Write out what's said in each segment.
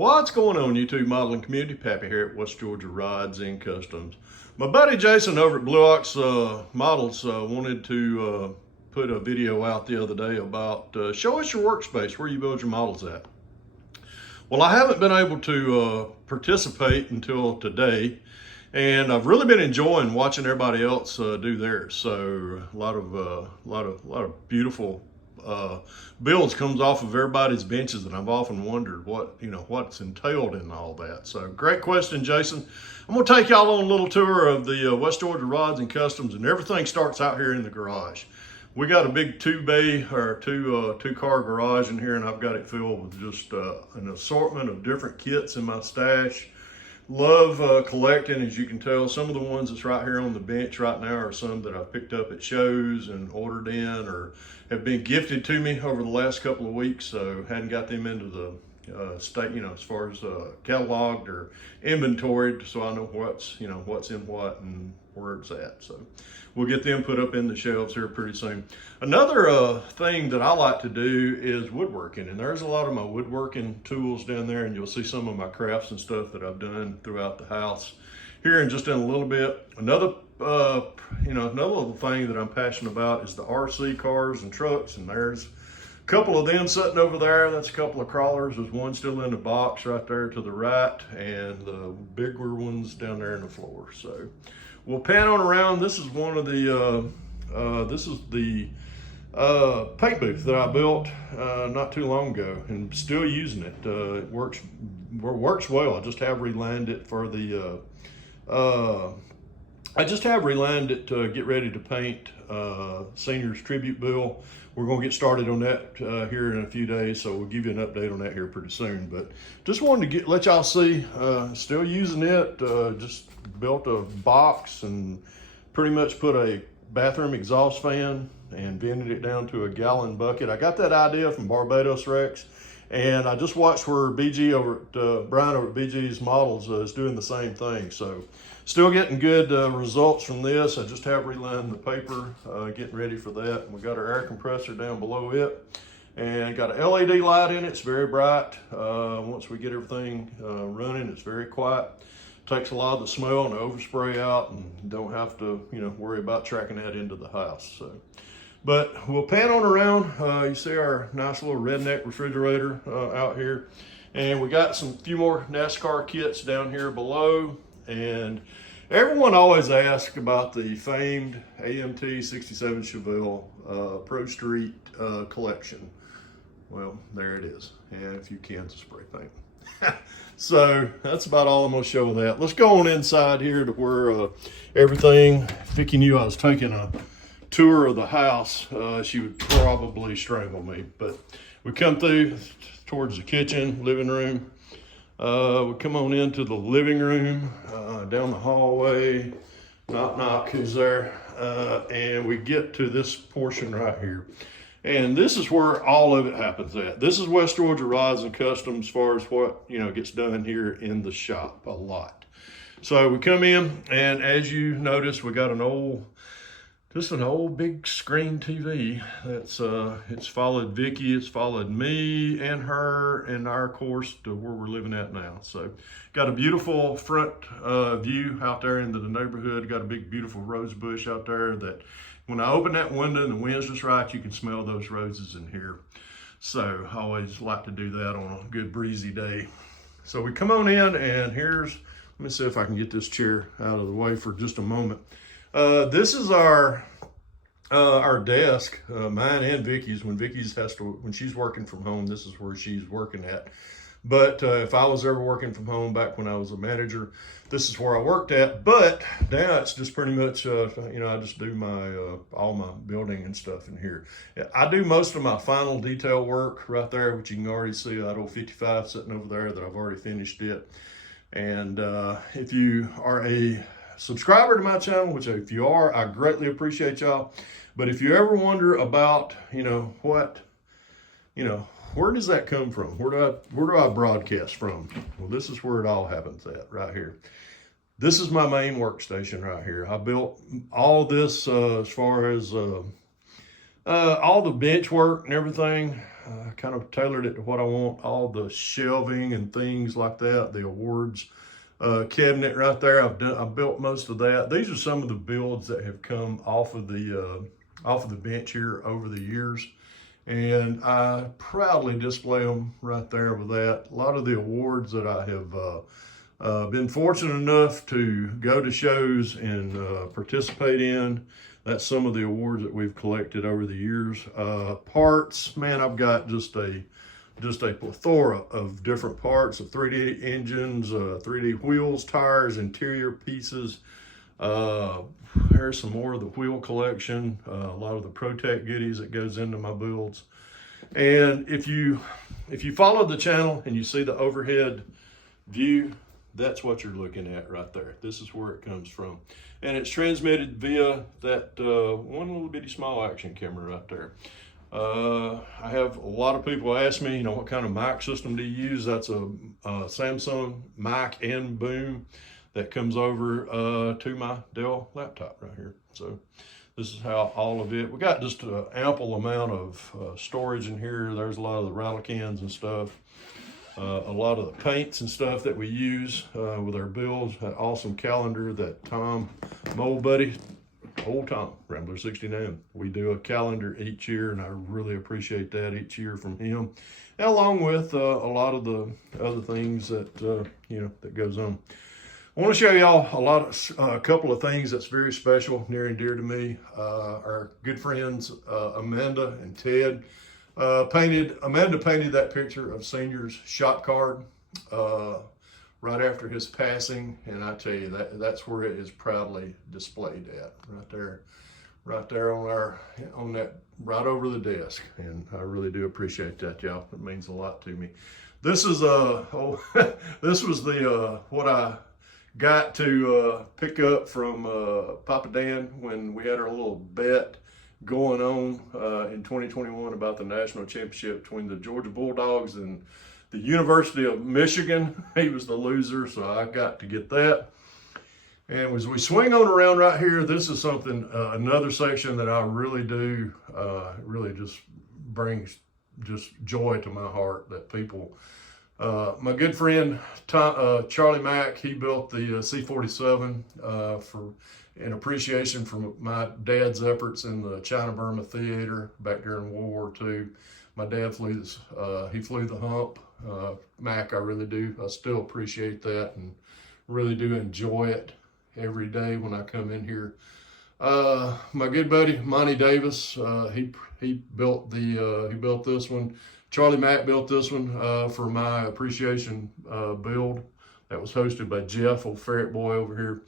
What's going on, YouTube modeling community? Pappy here at West Georgia Rods and Customs. My buddy Jason over at Blue Ox Models wanted to put a video out the other day about show us your workspace, where you build your models at. Well, I haven't been able to participate until today, and I've really been enjoying watching everybody else do theirs. So a lot of beautiful builds comes off of everybody's benches, and I've often wondered what's entailed in all that. So great question, Jason. I'm gonna take y'all on a little tour of the West Georgia Rods and Customs, and everything starts out here in the garage. We got a big two car garage in here, and I've got it filled with just an assortment of different kits in my stash. Love collecting, as you can tell. Some of the ones that's right here on the bench right now are some that I've picked up at shows and ordered in, or have been gifted to me over the last couple of weeks. So hadn't got them into the state, as far as cataloged or inventoried, so I know what's in what and where it's at. So we'll get them put up in the shelves here pretty soon. Another thing that I like to do is woodworking, and there's a lot of my woodworking tools down there, and you'll see some of my crafts and stuff that I've done throughout the house here in just in a little bit. Another little thing that I'm passionate about is the RC cars and trucks, and there's a couple of them sitting over there. That's a couple of crawlers. There's one still in the box right there to the right, and the bigger ones down there in the floor. So we'll pan on around. This is one of the paint booth that I built not too long ago, and still using it. It works well. I just have relined it for the to get ready to paint Seniors Tribute Bill. We're going to get started on that here in a few days, so we'll give you an update on that here pretty soon. But just wanted to let y'all see, still using it. Just built a box and pretty much put a bathroom exhaust fan and vented it down to a gallon bucket. I got that idea from Barbados Rex, and I just watched where BG over at Brian over at BG's Models is doing the same thing. So still getting good results from this. I just have relined the paper, getting ready for that. And we got our air compressor down below it, and got an LED light in it. It's very bright. Once we get everything running, it's very quiet. Takes a lot of the smell and the overspray out, and don't have to worry about tracking that into the house. So, but we'll pan on around. You see our nice little redneck refrigerator out here, and we got some few more NASCAR kits down here below. And everyone always asks about the famed AMT 67 Chevelle Pro Street collection. Well, there it is, and a few cans of spray paint. So that's about all I'm going to show with that. Let's go on inside here to where everything. If Vicky knew I was taking a tour of the house, she would probably strangle me. But we come through towards the kitchen, living room. We come on into the living room, down the hallway. Knock, knock, who's there? And we get to this portion right here. And this is where all of it happens at. This is West Georgia Rods and Customs as far as what gets done here in the shop a lot. So we come in, and as you notice, we got an old big screen TV that's it's followed Vicky, it's followed me and her and our course to where we're living at now. So got a beautiful front view out there into the neighborhood. Got a big beautiful rose bush out there that when I open that window and the wind's just right, you can smell those roses in here. So I always like to do that on a good breezy day. So we come on in, and let me see if I can get this chair out of the way for just a moment. This is our desk, mine and Vicky's. When she's working from home, this is where she's working at. But if I was ever working from home back when I was a manager, this is where I worked at. But now it's just pretty much, I just do my all my building and stuff in here. I do most of my final detail work right there, which you can already see that old 55 sitting over there that I've already finished it. And if you are a subscriber to my channel, which if you are, I greatly appreciate y'all. But if you ever wonder about, where does that come from? Where do I broadcast from? Well, this is where it all happens at, right here. This is my main workstation right here. I built all this as far as all the bench work and everything. kind of tailored it to what I want. All the shelving and things like that, the awards cabinet right there. I've built most of that. These are some of the builds that have come off of the bench here over the years, and I proudly display them right there with that. A lot of the awards that I have been fortunate enough to go to shows and participate in. That's some of the awards that we've collected over the years. Parts, man, I've got just a plethora of different parts of 3D engines, 3D wheels, tires, interior pieces. Here's some more of the wheel collection, a lot of the ProTech goodies that goes into my builds. And if you follow the channel and you see the overhead view, that's what you're looking at right there. This is where it comes from. And it's transmitted via that one little bitty small action camera right there. I have a lot of people ask me, what kind of mic system do you use? That's a Samsung mic and boom that comes over to my Dell laptop right here. So this is how all of it, we got just an ample amount of storage in here. There's a lot of the rattle cans and stuff. A lot of the paints and stuff that we use with our builds. That awesome calendar that Tom, my old buddy, old Tom, Rambler 69. We do a calendar each year, and I really appreciate that each year from him, and along with a lot of the other things that that goes on. I want to show y'all a couple of things that's very special, near and dear to me. Our good friends Amanda and Ted. Amanda painted that picture of Senior's shop card right after his passing, and I tell you that's where it is proudly displayed at, right there on that right over the desk, and I really do appreciate that, y'all. It means a lot to me. This is this was the what I got to pick up from Papa Dan when we had our little bet going on in 2021 about the national championship between the Georgia Bulldogs and the University of Michigan. He was the loser, so I got to get that. And as we swing on around right here, this is something, another section that I really do, really just brings just joy to my heart that people, my good friend Charlie Mack, he built the C-47 in appreciation for my dad's efforts in the China-Burma theater back during World War II. My dad flew he flew the hump. Mac, I really do. I still appreciate that and really do enjoy it every day when I come in here. My good buddy Monty Davis, he built this one. Charlie Mack built this one for my appreciation build that was hosted by Jeff, old ferret boy over here.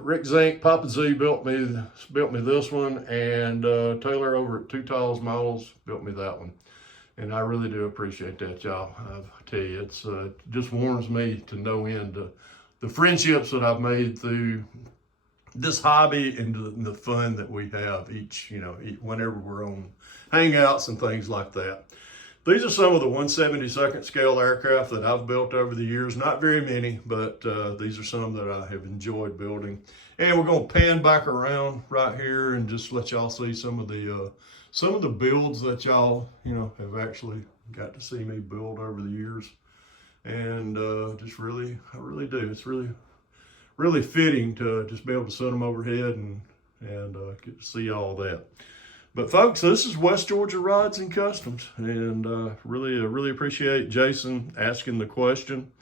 Rick Zink, Papa Z built me this one, and Taylor over at Two Talls Models built me that one. And I really do appreciate that, y'all. I tell you, it's just warms me to no end the friendships that I've made through this hobby and the fun that we have whenever we're on hangouts and things like that. These are some of the 1/72nd scale aircraft that I've built over the years. Not very many, but these are some that I have enjoyed building. And we're going to pan back around right here and just let y'all see some of the builds that y'all have actually got to see me build over the years. And I really do. It's really fitting to just be able to set them overhead and get to see all that. But folks, this is West Georgia Rods and Customs, and really appreciate Jason asking the question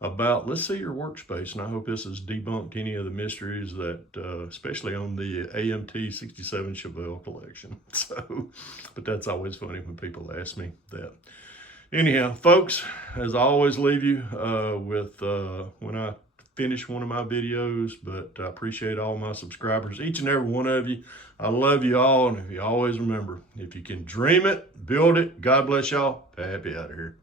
about, let's see your workspace, and I hope this has debunked any of the mysteries that, especially on the AMT 67 Chevelle collection. But that's always funny when people ask me that. Anyhow, folks, as I always leave you with when I finish one of my videos, but I appreciate all my subscribers, each and every one of you. I love you all, and if you always remember, if you can dream it, build it. God bless y'all. Happy out of here.